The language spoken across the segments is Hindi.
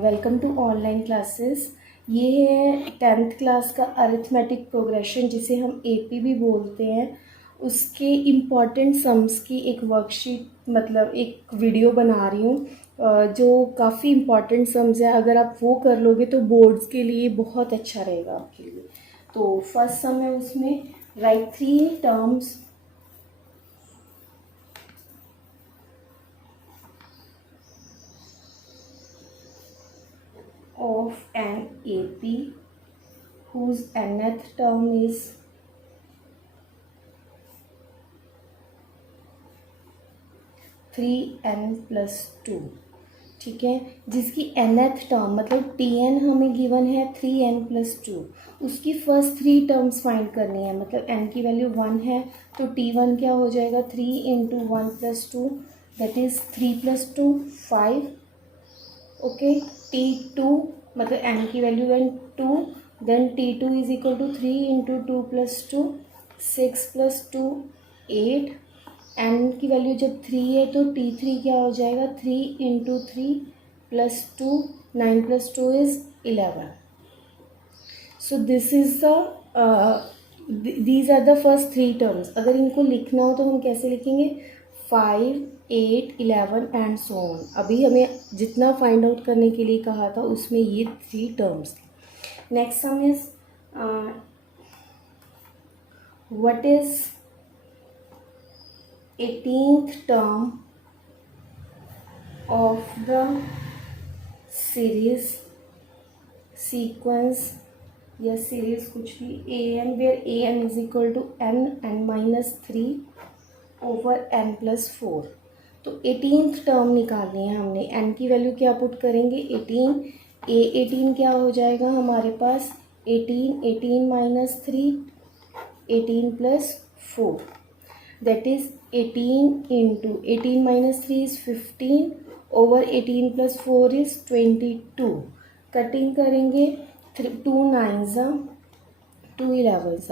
Welcome to online classes. ये है 10th क्लास का अरिथमेटिक प्रोग्रेशन, जिसे हम एपी भी बोलते हैं। उसके इम्पॉर्टेंट सम्स की एक वर्कशीट मतलब एक वीडियो बना रही हूँ जो काफ़ी इम्पॉर्टेंट सम्स है। अगर आप वो कर लोगे तो बोर्ड्स के लिए बहुत अच्छा रहेगा आपके लिए। तो फर्स्ट सम है, उसमें right 3 terms of an AP whose nth term is (3n+2). ठीक है, जिसकी nth टर्म मतलब tn हमें गिवन है 3n+2, उसकी फर्स्ट 3 टर्म्स फाइंड करनी है। मतलब n की वैल्यू 1 है तो t1 क्या हो जाएगा, 3 × 1+2 दैट इज़ 3+2 5। ओके, t2 मतलब n की value 2, then t2 is equal to 3 × 2+2 6+2 8। n की वैल्यू जब 3 है तो t3 क्या हो जाएगा, 3 × 3+2 9+2 is 11। So this is these are the first 3 terms. अगर इनको लिखना हो तो हम कैसे लिखेंगे, 5 8 11 एंड सो ऑन। अभी हमें जितना फाइंड आउट करने के लिए कहा था उसमें ये 3 टर्म्स थे। Next sum is what is 18th term of the series sequence या सीरीज कुछ भी an where an is equal to n(n-3) over n+4। तो 18th टर्म निकालनी है हमने। n की वैल्यू क्या पुट करेंगे, 18। a18 क्या हो जाएगा हमारे पास, 18 18 - 3 18+4 that is 18 × 18 - 3 is 15 over 18+4 is 22। Cutting करेंगे 2 9s 2 11s।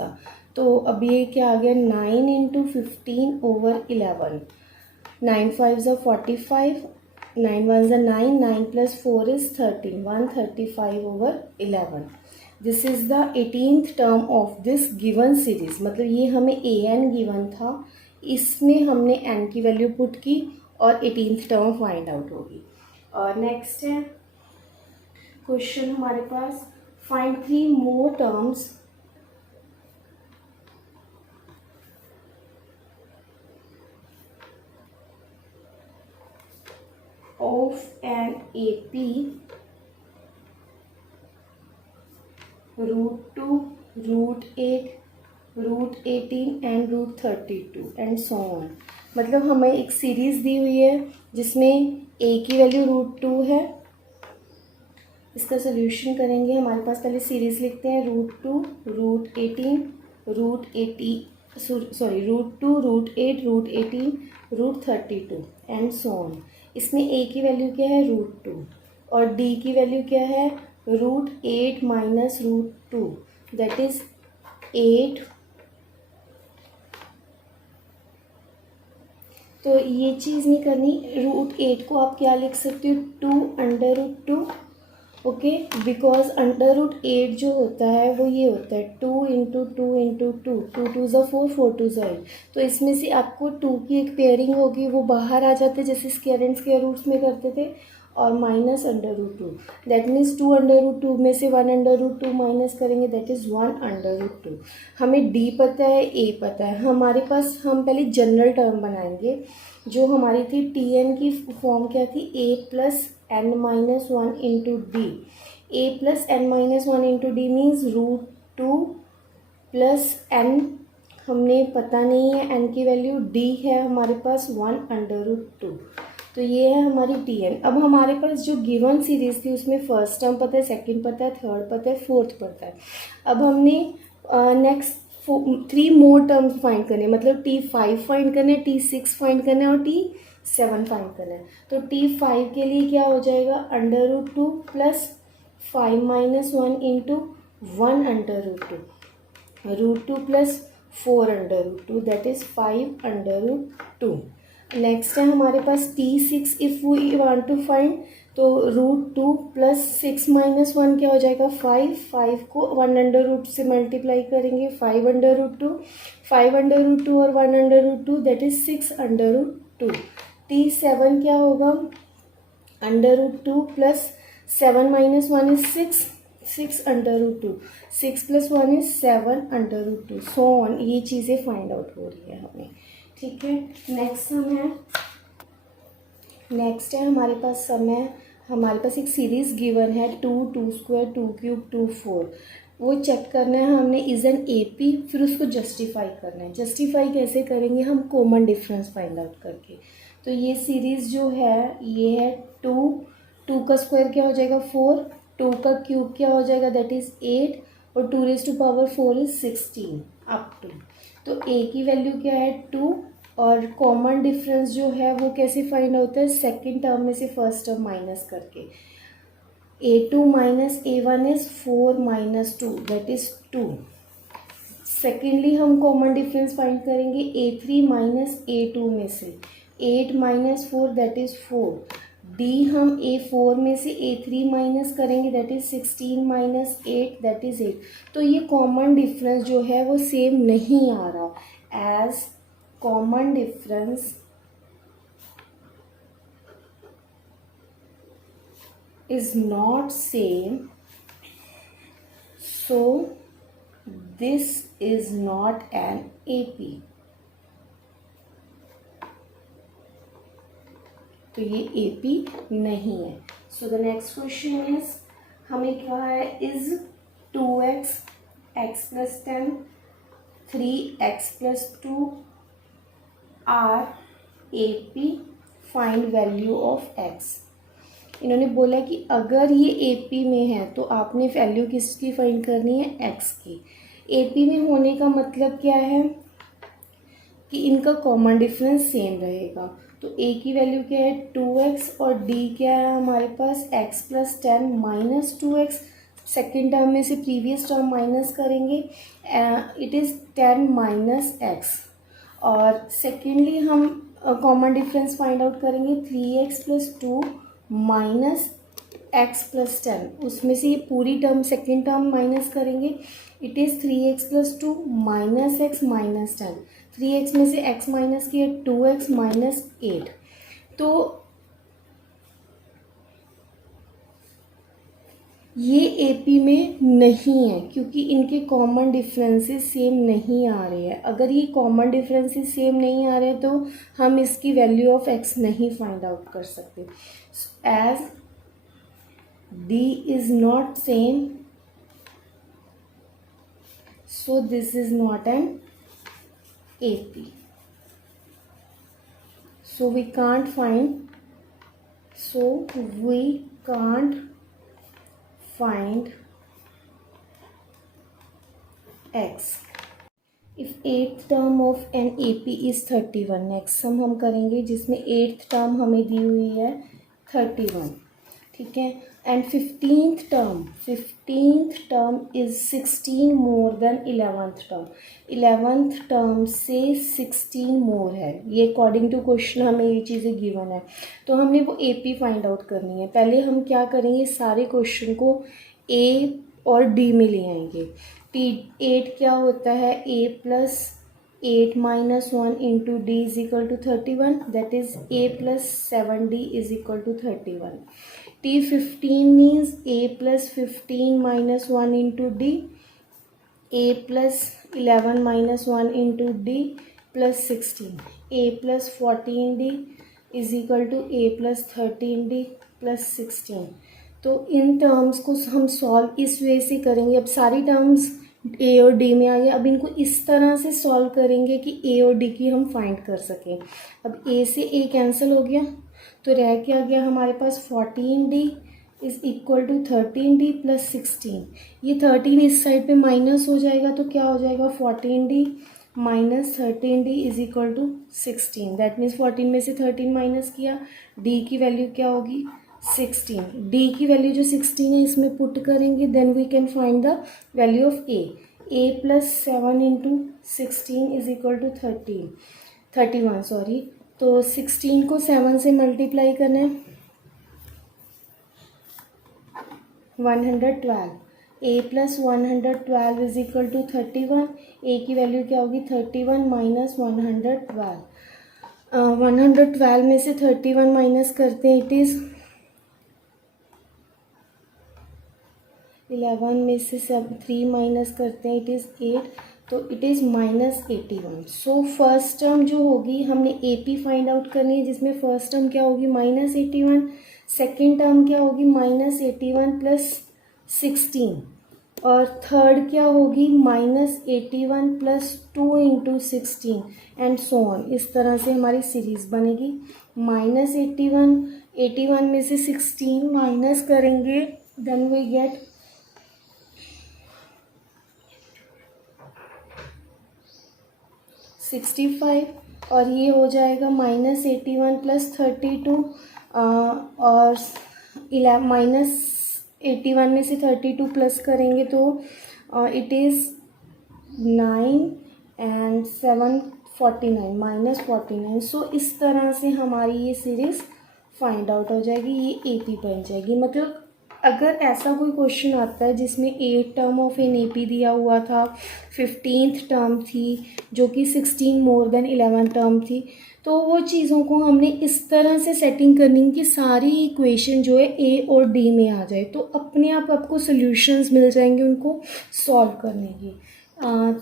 तो अब ये क्या आ गया, 9 × 15 over 11। 9 5s 45, 9 1s 9, 9+4 is 13, 135 over 11। This is the 18th term of this given series. मतलब ये हमें an गिवन था, इसमें हमने n की वैल्यू पुट की और 18th टर्म फाइंड आउट होगी। और नेक्स्ट है क्वेश्चन हमारे पास, find 3 more terms of an AP √2 √8 √18 and √32 and so on। मतलब हमें एक सीरीज दी हुई है जिसमें a की वैल्यू √2 है। इसका सोल्यूशन करेंगे। हमारे पास पहले सीरीज लिखते हैं, √2 √18 √80 सॉरी √2 √8 √18 √32 एंड सो ऑन। इसमें a की वैल्यू क्या है, √2 और d की वैल्यू क्या है, √8 - √2 दैट इज 8। तो ये चीज़ नहीं करनी। √8 को आप क्या लिख सकते हो, 2 √2। ओके, बिकॉज √8 जो होता है वो ये होता है 2 × 2 × 2 2 2s 4 4 2s 8। तो इसमें से आपको 2 की एक पेयरिंग होगी, वो बाहर आ जाते जैसे स्क्वायर एंड स्क्वायर रूट्स में करते थे, और माइनस √2 दैट मीन्स 2 √2 में से 1 √2 माइनस करेंगे दैट इज़ 1 √2। हमें d पता है, a पता है। हमारे पास हम पहले जनरल टर्म बनाएंगे जो हमारी थी tn की फॉर्म क्या थी, a + n - 1 × d। a + n - 1 × d means √2 + n हमने पता नहीं है, n की वैल्यू, d है हमारे पास 1 √2। तो ये है हमारी tn। अब हमारे पास जो गिवन सीरीज थी उसमें फर्स्ट टर्म पता है, सेकंड पता है, थर्ड पता है, फोर्थ पता है। अब हमने नेक्स्ट 3 मोर टर्म्स फाइंड करने, मतलब t5 फाइंड करना है, t6 फाइंड करना है और t7 फाइंड करना है। तो t5 के लिए क्या हो जाएगा, √2 + 5 - 1 × 1 √2 √2 + 4 √2 दैट इज 5 √2। नेक्स्ट है हमारे पास t6 if we want to find, तो √2 प्लस 6 माइनस 1 क्या हो जाएगा 5। 5 को 1 से मल्टीप्लाई करेंगे 5 √2, 5 √2 और 1 √2 दैट इज 6 √2। T7 क्या होगा √2 plus 7 minus 1 is 6, 6 √2, 6 plus 1 is 7 √2 so on. ये चीज़ें फाइंड आउट हो रही है हमें, ठीक है। नेक्स्ट है हमारे पास सम है, हमारे पास एक सीरीज गिवन है 2, 2² 2³ 2 4। वो चेक करना है हमने इज एन AP, फिर उसको जस्टिफाई करना है। जस्टिफाई कैसे करेंगे हम, कॉमन डिफरेंस फाइंड आउट करके। तो ये सीरीज जो है ये है 2, 2 का स्क्वायर क्या हो जाएगा 4, 2 का क्यूब क्या हो जाएगा दैट इज 8 और 2⁴ इज 16 अप टू। तो A की वैल्यू क्या है 2 और कॉमन डिफरेंस जो है वो कैसे फाइंड होता है, सेकंड टर्म में से फर्स्ट टर्म माइनस करके। A2 minus A1 is 4 minus 2 that is 2। Secondly हम कॉमन डिफरेंस फाइंड करेंगे A3 माइनस A2 में से 8 माइनस 4 दैट इज 4। D हम A4 में से A3 माइनस करेंगे that is 16 minus 8 that is 8। तो ये कॉमन डिफरेंस जो है वो सेम नहीं आ रहा, as common difference is not same, so this is not an AP। तो ये AP नहीं है। So the next question is हमें क्या है, is 2x x plus 10 3x plus 2 are AP, find value of x। इन्होंने बोला कि अगर ये AP में है तो आपने वैल्यू किसकी फाइंड करनी है, x की। AP में होने का मतलब क्या है कि इनका कॉमन डिफरेंस सेम रहेगा। तो A की वैल्यू क्या है 2x और D क्या है हमारे पास x plus 10 minus 2x। Second term में से प्रीवियस टर्म माइनस करेंगे, इट इज़ 10 माइनस x। और सेकेंडली हम कॉमन डिफरेंस फाइंड आउट करेंगे 3x plus 2 minus x plus 10। उसमें से ये पूरी टर्म सेकेंड टर्म माइनस करेंगे, it is 3x plus 2 minus x minus 10। 3x में से x माइनस किया 2x माइनस 8। तो ये AP में नहीं है क्योंकि इनके कॉमन डिफरेंसेस सेम नहीं आ रहे हैं। अगर ये कॉमन डिफरेंसेस सेम नहीं आ रहे तो हम इसकी वैल्यू ऑफ x नहीं फाइंड आउट कर सकते। As D is not same, so this is not an AP, so we can't find x। if eighth term of an AP is 31, next sum हम करेंगे जिसमें एट्थ टर्म हमें दी हुई है 31, ठीक है। And fifteenth term is 16 more than 11th term. 11th term से 16 मोर है, ये अकॉर्डिंग टू क्वेश्चन हमें ये चीज़ें गिवन है। तो हमने वो AP फाइंड आउट करनी है। पहले हम क्या करेंगे, सारे क्वेश्चन को A और D में ले आएंगे। T8 क्या होता है, A plus 8 minus 1 into D is equal to 31, that is A plus 7D is equal to 31। T15 means A plus 15 minus 1 into D, A plus 11 minus 1 into D plus 16, A plus 14D is equal to A plus 13D plus 16। तो इन टर्म्स को हम सॉल्व इस वे से करेंगे। अब सारी टर्म्स A और D में आई है, अब इनको इस तरह से सॉल्व करेंगे कि A और D की हम फाइंड कर सकें। अब A से A कैंसिल हो गया तो रह क्या गया हमारे पास 14D is equal to 13D plus 16। ये 13 इस साइड पे माइनस हो जाएगा तो क्या हो जाएगा 14D minus 13D is equal to 16। That means 14 में से 13 माइनस किया, D की वैल्यू क्या होगी 16। D की वैल्यू जो 16 है इसमें पुट करेंगे, then we can find the value of A plus 7 into 16 is equal to 31 sorry. तो 16 को 7 से मल्टीप्लाई करना है, 112, a plus 112 is equal to 31, a की वैल्यू क्या होगी 31 माइनस 112, 112 में से 31 माइनस करते हैं इट इज़ 11 में से 3 माइनस करते हैं इट इज़ 8, तो it is -81। So first term जो होगी हमने ए पी फाइंड आउट करनी है, जिसमें फर्स्ट टर्म क्या होगी -81, सेकेंड टर्म क्या होगी -81 प्लस 16, और थर्ड क्या होगी -81 plus 2 into 16 and so on. इस तरह से हमारी सीरीज़ बनेगी। -81, 81 में से 16 माइनस करेंगे देन वी गेट 65, और ये हो जाएगा -81 प्लस 32, और -81 में से 32 प्लस करेंगे तो इट इज़ 9 एंड 7 49 -49। सो इस तरह से हमारी ये सीरीज़ फाइंड आउट हो जाएगी, ये AP बन जाएगी। मतलब अगर ऐसा कोई क्वेश्चन आता है जिसमें 8 टर्म ऑफ एन AP दिया हुआ था, 15th टर्म थी जो कि 16 मोर देन 11 टर्म थी, तो वो चीज़ों को हमने इस तरह से सेटिंग करनी कि सारी इक्वेशन जो है A और D में आ जाए, तो अपने आप आपको सॉल्यूशंस मिल जाएंगे उनको सॉल्व करने की।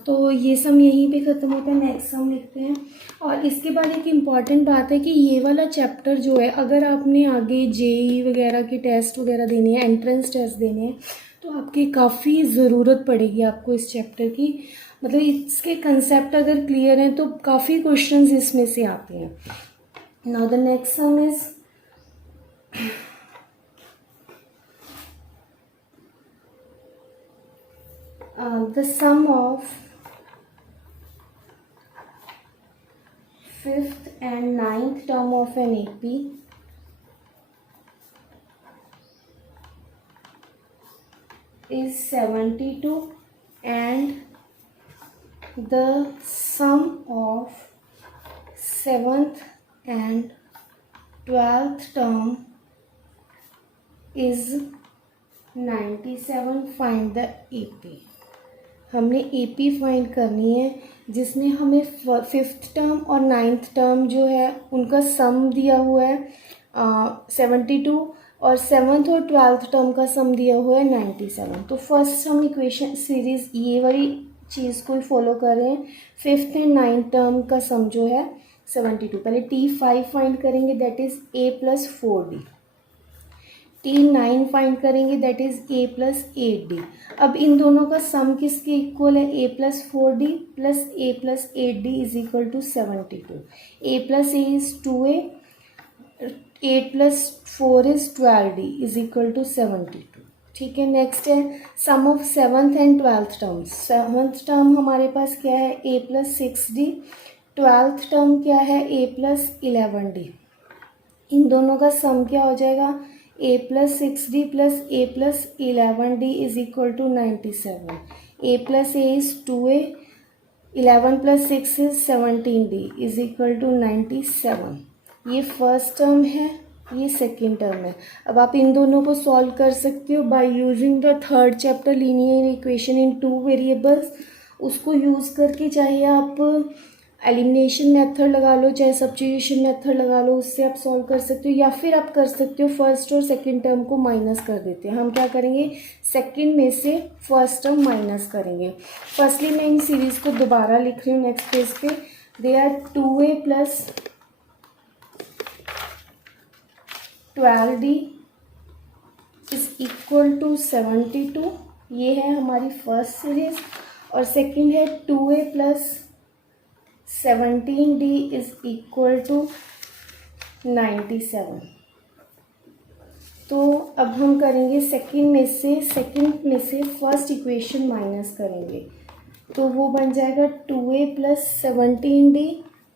तो ये सम यहीं पे ख़त्म होता है, नेक्स्ट सम लिखते हैं। और इसके बाद एक इम्पॉर्टेंट बात है कि ये वाला चैप्टर जो है अगर आपने आगे JEE वगैरह के टेस्ट वगैरह देने हैं, एंट्रेंस टेस्ट देने हैं, तो आपकी काफ़ी ज़रूरत पड़ेगी आपको इस चैप्टर की। मतलब इसके कंसेप्ट अगर क्लियर हैं तो काफ़ी क्वेश्चंस इसमें से आते हैं। Now the next sum is the sum of 5th and 9th term of an AP is 72, and the sum of 7th and 12th term is 97. Find the AP। हमने AP फाइंड करनी है जिसमें हमें 5th टर्म और 9th टर्म जो है उनका सम दिया हुआ है 72, और 7th और 12th टर्म का सम दिया हुआ है 97। तो फर्स्ट हम इक्वेशन सीरीज़ ये वाली चीज़ को फॉलो कर रहे हैं। 5th एंड 9th टर्म का सम जो है 72, पहले T5 फाइंड करेंगे that is A plus 4D, T9 find करेंगे that is A plus 8D। अब इन दोनों का सम किसके इक्वल है A plus 4D plus A plus 8D is equal to 72। A plus A is 2A, 8 plus 4 is 12D is equal to 72। ठीक है, नेक्स्ट है sum of 7th and 12th terms. 7th term हमारे पास क्या है A plus 6D, 12th term क्या है A प्लस 11D। इन दोनों का सम क्या हो जाएगा A plus 6D plus A plus 11D is equal to 97। A plus A is 2A, 11 plus 6 is 17D is equal to 97। ये फर्स्ट टर्म है, ये सेकेंड टर्म है। अब आप इन दोनों को सॉल्व कर सकते हो by using the third chapter linear equation in 2 variables. उसको यूज़ करके चाहे आप एलिमिनेशन मेथड लगा लो, चाहे सब्स्टिट्यूशन मेथड लगा लो, उससे आप सॉल्व कर सकते हो, या फिर आप कर सकते हो फर्स्ट और सेकंड टर्म को माइनस कर देते हैं। हम क्या करेंगे सेकंड में से फर्स्ट टर्म माइनस करेंगे। फर्स्टली मैं इन सीरीज़ को दोबारा लिख रही हूँ नेक्स्ट पेज पे। They are 2A plus 12D is equal to 72। ये है हमारी फर्स्ट सीरीज। और सेकंड है 2A plus 17D is equal to 97। तो अब हम करेंगे सेकंड में से फर्स्ट इक्वेशन माइनस करेंगे, तो वो बन जाएगा 2A plus 17D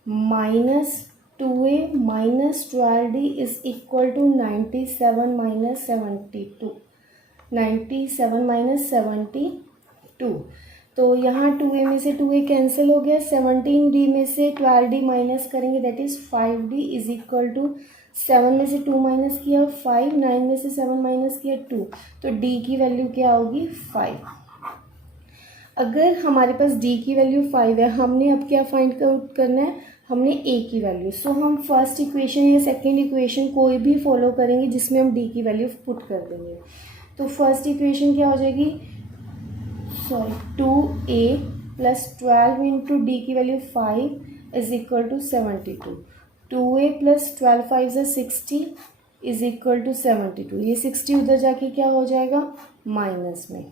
minus 2A minus 12D is equal to 97 minus 72, 97 minus 72। तो यहाँ 2A में से 2A कैंसिल हो गया, 17D में से 12D माइनस करेंगे that is 5D is equal to 7 में से 2 माइनस किया 5, 9 में से 7 माइनस किया 2, तो d की वैल्यू क्या होगी 5। अगर हमारे पास d की वैल्यू 5 है, हमने अब क्या फाइंड आउट करना है, हमने a की वैल्यू। सो हम फर्स्ट इक्वेशन या सेकंड इक्वेशन कोई भी फॉलो करेंगे जिसमें हम d की वैल्यू पुट कर देंगे। तो फर्स्ट इक्वेशन क्या हो जाएगी, sorry 2a plus 12 into D की value 5 is equal to 72। 2a plus 12 5 ज़ा 60 इज इक्वल टू 72। ये 60 उधर जाके क्या हो जाएगा माइनस में।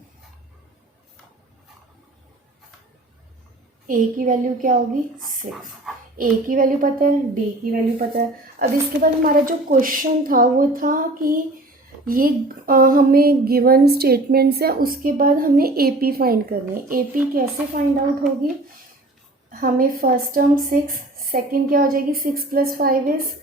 a की वैल्यू क्या होगी 6। a की वैल्यू पता है, d की वैल्यू पता है। अब इसके बाद हमारा जो क्वेश्चन था वो था कि ये हमें गिवन स्टेटमेंट्स है, उसके बाद हमें AP फाइंड करनी है। AP कैसे फाइंड आउट होगी, हमें फर्स्ट टर्म 6, सेकंड क्या हो जाएगी 6 प्लस 5 इज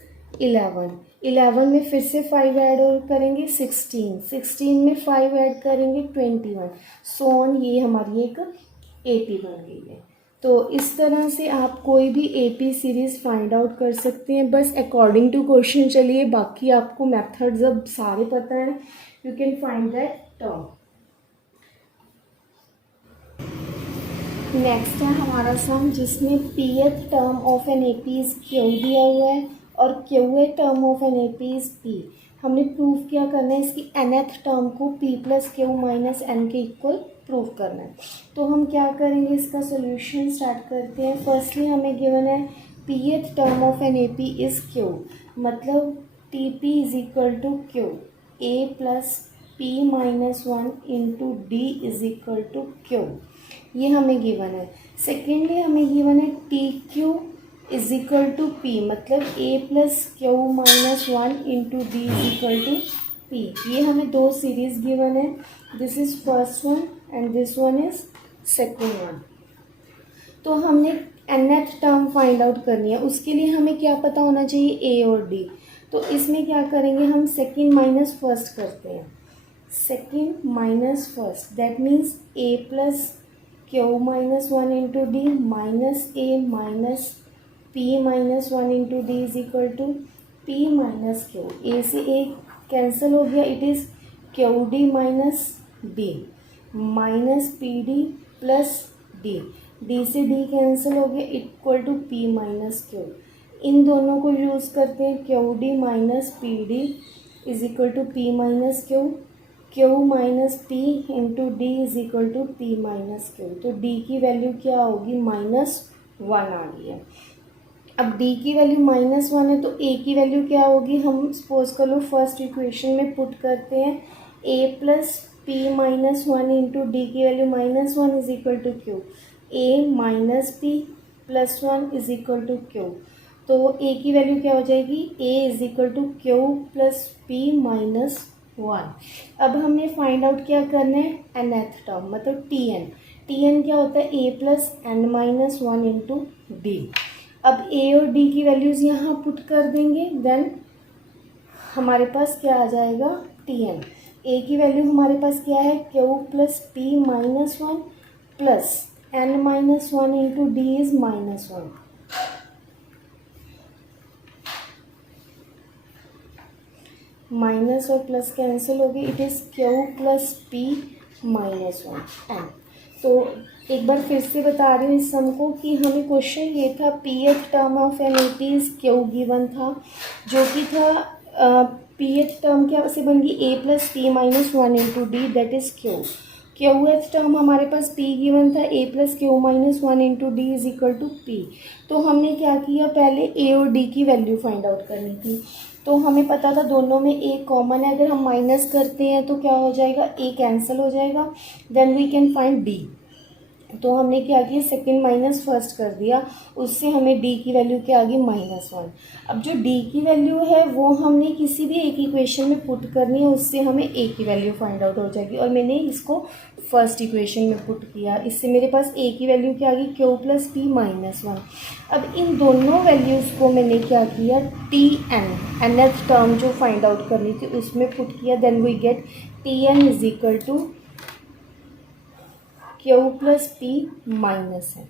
11, 11 में फिर से 5 ऐड और करेंगे 16, 16 में 5 ऐड करेंगे 21, सो ऑन। ये हमारी एक AP बन गई है। तो इस तरह से आप कोई भी AP सीरीज़ फाइंड आउट कर सकते हैं, बस अकॉर्डिंग टू क्वेश्चन चलिए, बाकी आपको मेथड्स अब सारे पता है, you can find that term. Next है हमारा सम जिसमें pth term of an AP is Q दिया हुआ है और Qth term of an AP is P। हमने प्रूफ क्या करना है, इसकी nth टर्म को P plus Q minus n के इक्वल प्रूफ करना है। तो हम क्या करेंगे, इसका सोल्यूशन स्टार्ट करते हैं। फर्स्टली हमें गिवन है pth term of an AP is Q, मतलब TP is equal to Q, A plus P minus 1 into D is equal to Q, ये हमें गिवन है। सेकेंडली हमें गिवन है TQ is equal to P, मतलब A plus Q minus 1 into D is equal to P। ये हमें दो सीरीज गिवन है, this is first one and this one is second one. तो हमने nth टर्म फाइंड आउट करनी है, उसके लिए हमें क्या पता होना चाहिए, A और D। तो इसमें क्या करेंगे, हम सेकेंड माइनस फर्स्ट करते हैं, second minus first, that means A plus Q minus 1 into D minus A minus P minus 1 into D is equal to P minus Q। A से A कैंसिल हो गया, it is QD minus D minus PD plus D, D से D कैंसिल हो गया, equal to P minus Q। इन दोनों को यूज़ करते हैं, QD minus PD is equal to P minus Q, Q minus P into D is equal to P minus Q। तो D की वैल्यू क्या होगी -1 आ गई है। अब D की वैल्यू -1 है तो A की वैल्यू क्या होगी, हम सपोज कर लो फर्स्ट इक्वेशन में पुट करते हैं, A plus P minus 1 into D की value -1 is equal to Q, A minus P plus 1 is equal to Q। तो A की वैल्यू क्या हो जाएगी, A is equal to Q plus P minus 1। अब हमने फाइंड आउट क्या करना है, nth टर्म मतलब Tn। Tn क्या होता है, A plus n minus 1 into D. अब A और D की वैल्यूज़ यहाँ पुट कर देंगे, देन हमारे पास क्या आ जाएगा Tn। A की वैल्यू हमारे पास क्या है, Q plus P minus 1 plus n minus 1 into D is -1। Minus और प्लस कैंसिल हो गई, it is Q plus P minus 1 n। तो एक बार फिर से बता रही हूँ इस सम को कि हमें क्वेश्चन ये था, pth term of an AP is Q given था, जो कि था pth टर्म क्या से बन गई, A plus P minus 1 into D that is Q। Qth term हमारे पास P गिवन था, A plus Q minus 1 into D is equal to P। तो हमने क्या किया, पहले A और D की वैल्यू फाइंड आउट करनी थी। तो हमें पता था दोनों में A कॉमन है, अगर हम माइनस करते हैं तो क्या हो जाएगा, A कैंसिल हो जाएगा, then we can find D। तो हमने क्या किया, सेकंड माइनस फर्स्ट कर दिया, उससे हमें D की वैल्यू क्या आ गई -1। अब जो D की वैल्यू है वो हमने किसी भी एक इक्वेशन में पुट करनी है, उससे हमें A की वैल्यू फाइंड आउट हो जाएगी। और मैंने इसको फर्स्ट इक्वेशन में पुट किया, इससे मेरे पास A की वैल्यू क्या आ गई, Q प्लस P -1। अब इन दोनों वैल्यूज़ को मैंने क्या किया, Tn nth टर्म जो फाइंड आउट करनी थी उसमें पुट किया, then we get Tn is equal to Q plus P minus है।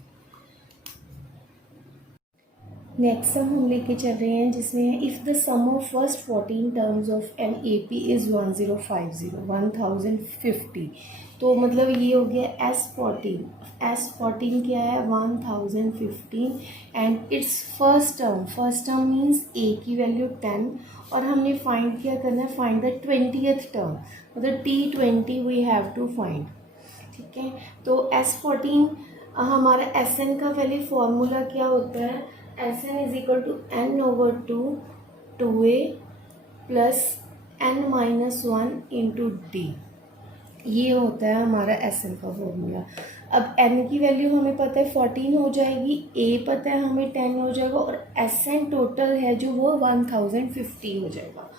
नेक्स्ट सम हम लेके चल रहे हैं जिसमें if the sum of first 14 terms of an A P is 1050 तो मतलब ये हो गया एस फोर्टीन क्या है 1015 and its first term means A की वैल्यू 10 और हमने फाइंड क्या करना है, फाइंड द 20th टर्म, मतलब T20 we have to find. ठीक है, तो S14 हमारा एस एन का पहले फॉर्मूला क्या होता है, S N is equal to N over two A plus N minus one into D, ये होता है हमारा एस एन का फॉर्मूला। अब एन की वैल्यू हमें पता है 14 हो जाएगी, ए पता है हमें 10 हो जाएगा और एस एन टोटल है जो वो 1050 हो जाएगा।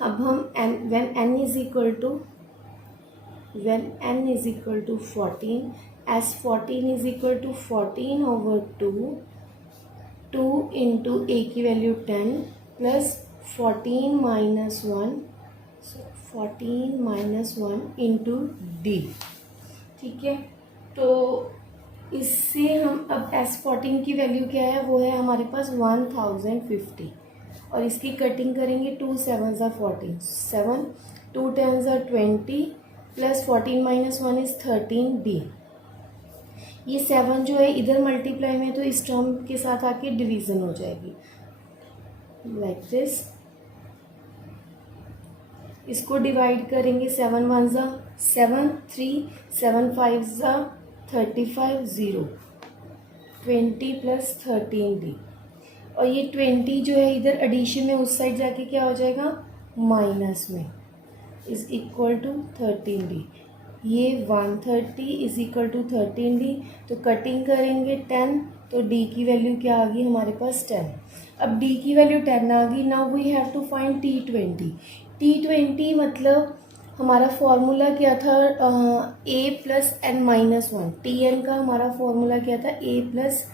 अब हम n when n is equal to 14, S14 is equal to 14 over 2 into A की value 10 plus 14 minus one into D. ठीक है, तो इससे हम अब S14 की वैल्यू क्या है, वो है हमारे पास 1050 और इसकी कटिंग करेंगे, 2 7 ज़ा 14, 7 2 10 ज़ा 20 plus 14 minus one is 13D। ये 7 जो है इधर मल्टीप्लाई में तो इस टर्म के साथ आके डिवीज़न हो जाएगी लाइक दिस। इसको डिवाइड करेंगे, 7 1 ज़ा 7, 3 7 5 ज़ा 35, 0 20 प्लस 13D और ये 20 जो है इधर एडिशन में उस साइड जाके क्या हो जाएगा, माइनस में, इज़ इक्वल टू 13D। ये 130 इज इक्वल टू 13D, तो कटिंग करेंगे 10 तो D की वैल्यू क्या आ गई हमारे पास 10। अब D की वैल्यू 10 आ गई, now we have to find T20 मतलब हमारा फॉर्मूला क्या था, A plus N minus one, T N का हमारा फॉर्मूला क्या था, A plus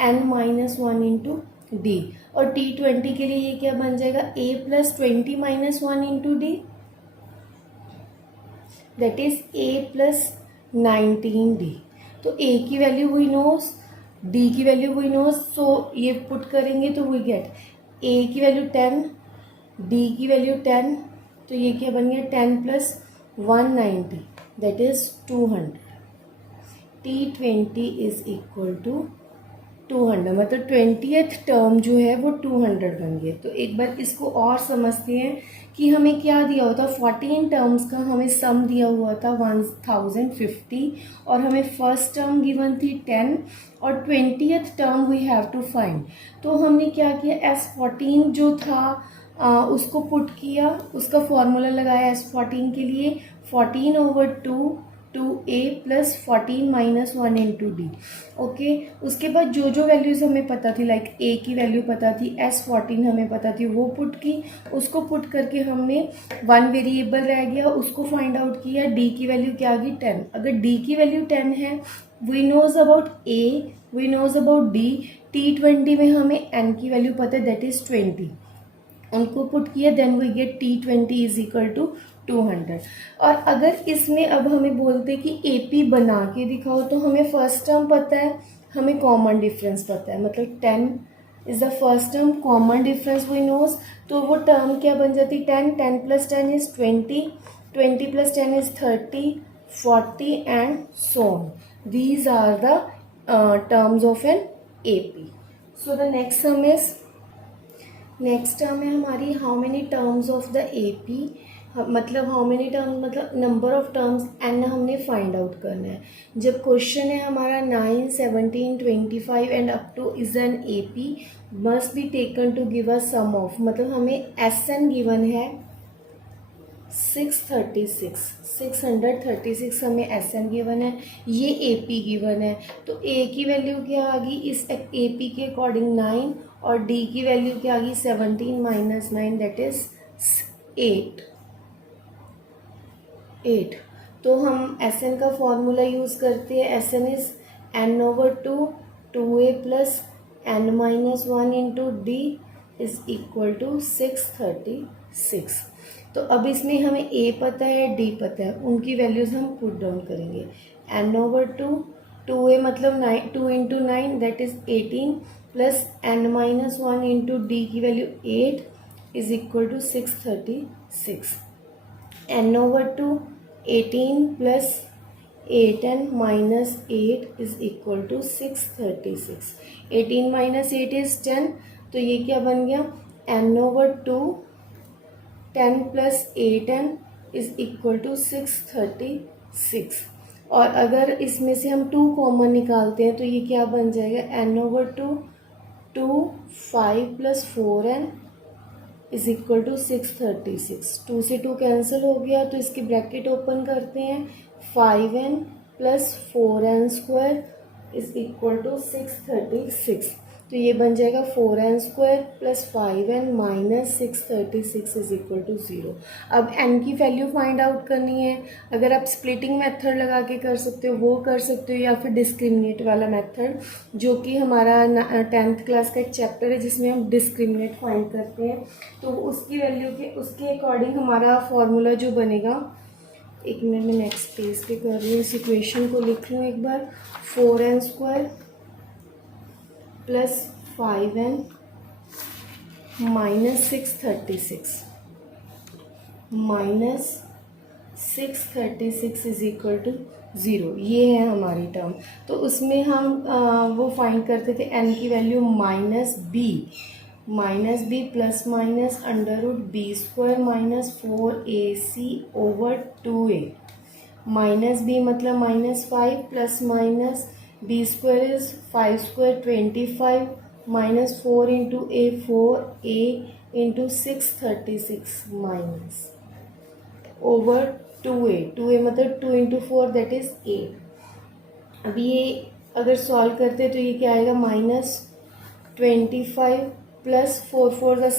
N minus one into D, और T20 के लिए ये क्या बन जाएगा, A plus 20 minus one into D, that is a plus 19D। तो a की वैल्यू वी नोस, d की वैल्यू वी नोस, सो ये पुट करेंगे तो वी गेट a की वैल्यू 10, d की वैल्यू 10, तो ये क्या बन गया 10 plus 190 that is 200। T20 is equal to 200, मतलब 20th टर्म जो है वो 200 बन गया। तो एक बार इसको और समझते हैं कि हमें क्या दिया हुआ था, 14 टर्म्स का हमें सम दिया हुआ था 1050 और हमें फर्स्ट टर्म गिवन थी 10 और 20th term we have to find. तो हमने क्या किया, S14 जो था उसको पुट किया, उसका फॉर्मूला लगाया S14 के लिए, 14 over 2a plus 14 minus one into D. Okay, उसके बाद जो जो वैल्यूज़ हमें पता थी, लाइक a की वैल्यू पता थी, S14 हमें पता थी, वो पुट की, उसको पुट करके हमने वन वेरिएबल रह गया उसको फाइंड आउट किया, d की वैल्यू क्या आ गई 10। अगर d की वैल्यू 10 है, we knows about a, we knows about d, T20 में हमें n की वैल्यू पता है दैट इज़ 20, उनको पुट किया, then we get T20 is equal to 200। और अगर इसमें अब हमें बोलते कि AP बना के दिखाओ, तो हमें फर्स्ट टर्म पता है, हमें कॉमन डिफरेंस पता है, मतलब 10 is the first term, common difference we knows, तो वो टर्म क्या बन जाती, 10 plus 10 is 20 plus 10 is 30 40 and so on. These are the terms of an AP। So the next term है हमारी how many terms of the AP, मतलब हाउ मेनी टर्म्स मतलब नंबर ऑफ टर्म्स एन हमने फाइंड आउट करना है। जब क्वेश्चन है हमारा 9 17 25 and up to is an AP must be taken to give a sum of, मतलब हमें SN गिवन है 636 हमें SN गिवन है, ये AP गिवन है, तो A की वैल्यू क्या आ गई इस AP के अकॉर्डिंग 9 और D की वैल्यू क्या आ गई 17 माइनस 9 दैट इज 8। तो हम SN का फॉर्मूला यूज़ करते हैं, SN is n over 2a plus n minus one into D is equal to 636। तो अब इसमें हमें A पता है, D पता है, उनकी वैल्यूज़ हम पुट डाउन करेंगे, n ओवर 2a मतलब 2 into 9 that is 18 plus n minus one into D की value 8 is equal to 636. n over 2 18 plus 8n minus 8 is equal to 636. 18 minus 8 is 10, तो ये क्या बन गया n over 2 10 plus 8n is equal to 636. और अगर इसमें से हम 2 कॉमन निकालते हैं तो ये क्या बन जाएगा n over 2 2 5 plus 4n is equal to 636. 2 से 2 कैंसिल हो गया, तो इसकी ब्रैकेट ओपन करते हैं. 5n plus 4n square is equal to 636. तो ये बन जाएगा 4n square plus 5n minus 636 is equal to 0. अब n की वैल्यू फाइंड आउट करनी है. अगर आप स्प्लिटिंग मेथड लगा के कर सकते हो वो कर सकते हो, या फिर डिस्क्रिमिनेट वाला मेथड, जो कि हमारा 10th क्लास का एक चैप्टर है जिसमें हम डिस्क्रिमिनेट फाइंड करते हैं. तो उसकी वैल्यू के उसके अकॉर्डिंग हमारा फॉर्मूला जो बनेगा, एक मिनट में नेक्स्ट पेज पे कर रही हूँ, इस इक्वेशन को लिख लूँ एक बार. 4n square plus 5n minus 636 is equal to 0. ये है हमारी टर्म. तो उसमें हम वो फाइंड करते थे n की value minus B plus minus under root B square minus 4ac over 2a. Minus B मतलब minus 5 plus minus B square is 5 square 25 minus 4 into A 4a into 636 minus over 2a मतलब 2 इंटू 4 दैट इज 8. अब ये अगर सॉल्व करते तो ये क्या आएगा माइनस 25 प्लस 4 4 ज़ा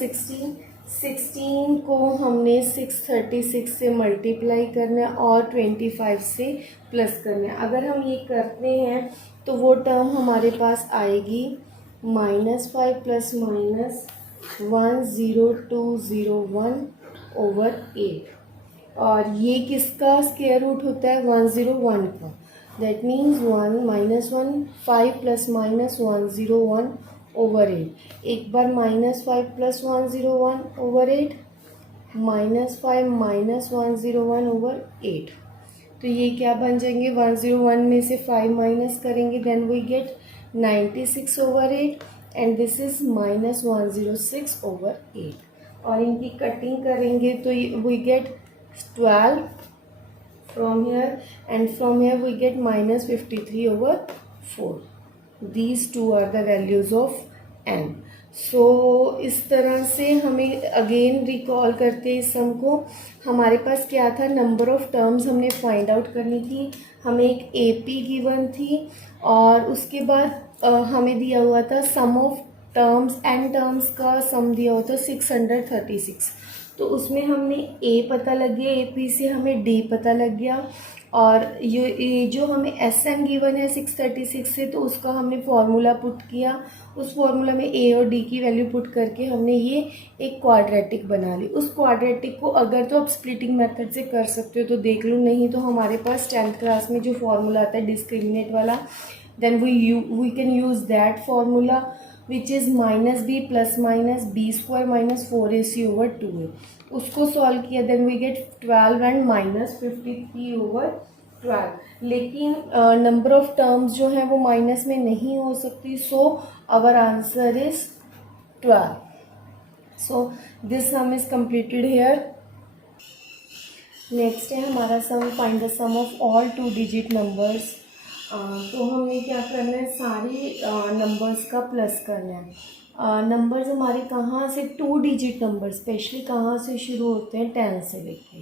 16 को हमने 636 से मल्टीप्लाई करना है और 25 से प्लस करना है. अगर हम ये करते हैं तो वो टर्म हमारे पास आएगी -5 प्लस माइनस 10201 ओवर 8. और ये किसका स्क्वायर रूट होता है 101 का. That means 1 5 plus minus 101 over 8. एक बार -5 प्लस 101 ओवर 8 -5 माइनस 101 ओवर 8. तो ये क्या बन जाएंगे 101 में से 5 माइनस करेंगे then we get 96 over 8 and this is minus 106 over 8. और इनकी कटिंग करेंगे तो we get 12 from here and from here we get minus 53 over 4. These two are the values of n. So इस तरह से हमें अगेन रिकॉल करते इस सम को. हमारे पास क्या था नंबर ऑफ टर्म्स हमने फाइंड आउट करनी थी. हमें एक AP गिवन थी और उसके बाद हमें दिया हुआ था सम ऑफ टर्म्स n टर्म्स का सम दिया हुआ था 636. तो उसमें हमने A पता लग गया, AP से हमें D पता लग गया. और ये जो हमें SN गिवन है 636 से, तो उसका हमने फार्मूला पुट किया. उस फार्मूला में A और D की वैल्यू पुट करके हमने ये एक क्वाड्रेटिक बना ली. उस क्वाड्रेटिक को अगर तो आप स्प्लिटिंग मेथड से कर सकते हो तो देख लो, नहीं तो हमारे पास 10th क्लास में जो फार्मूला आता है डिस्क्रिमिनेट वाला, then we can use that formula which is minus B plus minus B square minus 4ac over 2a. उसको सॉल्व किया then we get 12 and minus 53 over 12. लेकिन नंबर ऑफ टर्म्स जो हैं वो माइनस में नहीं हो सकती. So our answer is 12. So this sum is completed here. Next है हमारा sum find the sum of all 2 digit numbers. तो हमें क्या करना है सारे नंबर्स का प्लस करना है. नंबर्स हमारे कहाँ से 2 डिजिट नंबर स्पेशली कहाँ से शुरू होते हैं 10 से लेके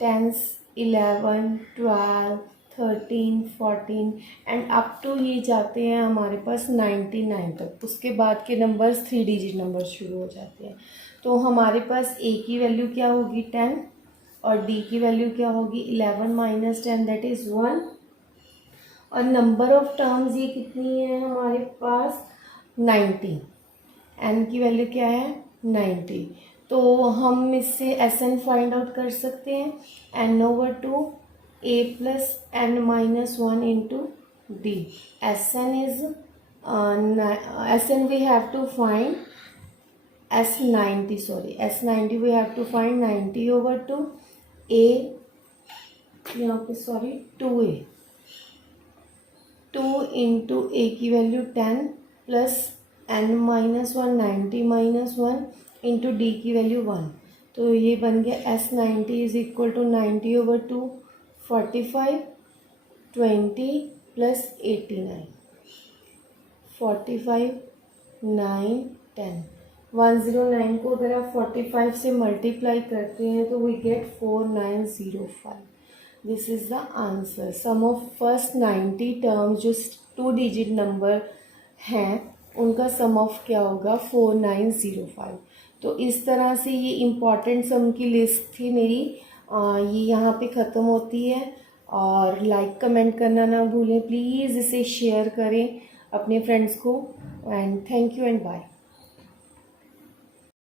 10, 11, 12, 13, 14 एंड अप टू ये जाते हैं हमारे पास 99 तक. उसके बाद के नंबर्स 3 डिजिट नंबर शुरू हो जाते हैं. तो हमारे पास A की वैल्यू क्या होगी 10 और D की वैल्यू क्या होगी 11 माइनस 10 दैट इज़ 1. और नंबर ऑफ टर्म्स ये कितनी है हमारे पास 90. n की वैल्यू क्या है 90. तो हम इससे SN फाइंड आउट कर सकते हैं n over 2 A plus n minus 1 into D. SN is Sn we have to find S90 we have to find 90 over 2 A यहाँ पे 2A 2 इंटू A की value 10 plus n minus 1 90 minus 1 into D की वैल्यू 1, तो ये बन गया S90 is equal to 90 over 2 45 20 plus 89 45 9 10 109 को अगर आप 45 से मल्टीप्लाई करते हैं तो we get 4905. This is the answer. Sum of first 90 terms जो 2 डिजिट नंबर हैं उनका सम ऑफ क्या होगा 4905. तो इस तरह से ये इम्पॉर्टेंट सम की लिस्ट थी मेरी. ये यहाँ पे ख़त्म होती है. और लाइक कमेंट करना ना भूलें प्लीज़. इसे शेयर करें अपने फ्रेंड्स को. And thank you and bye.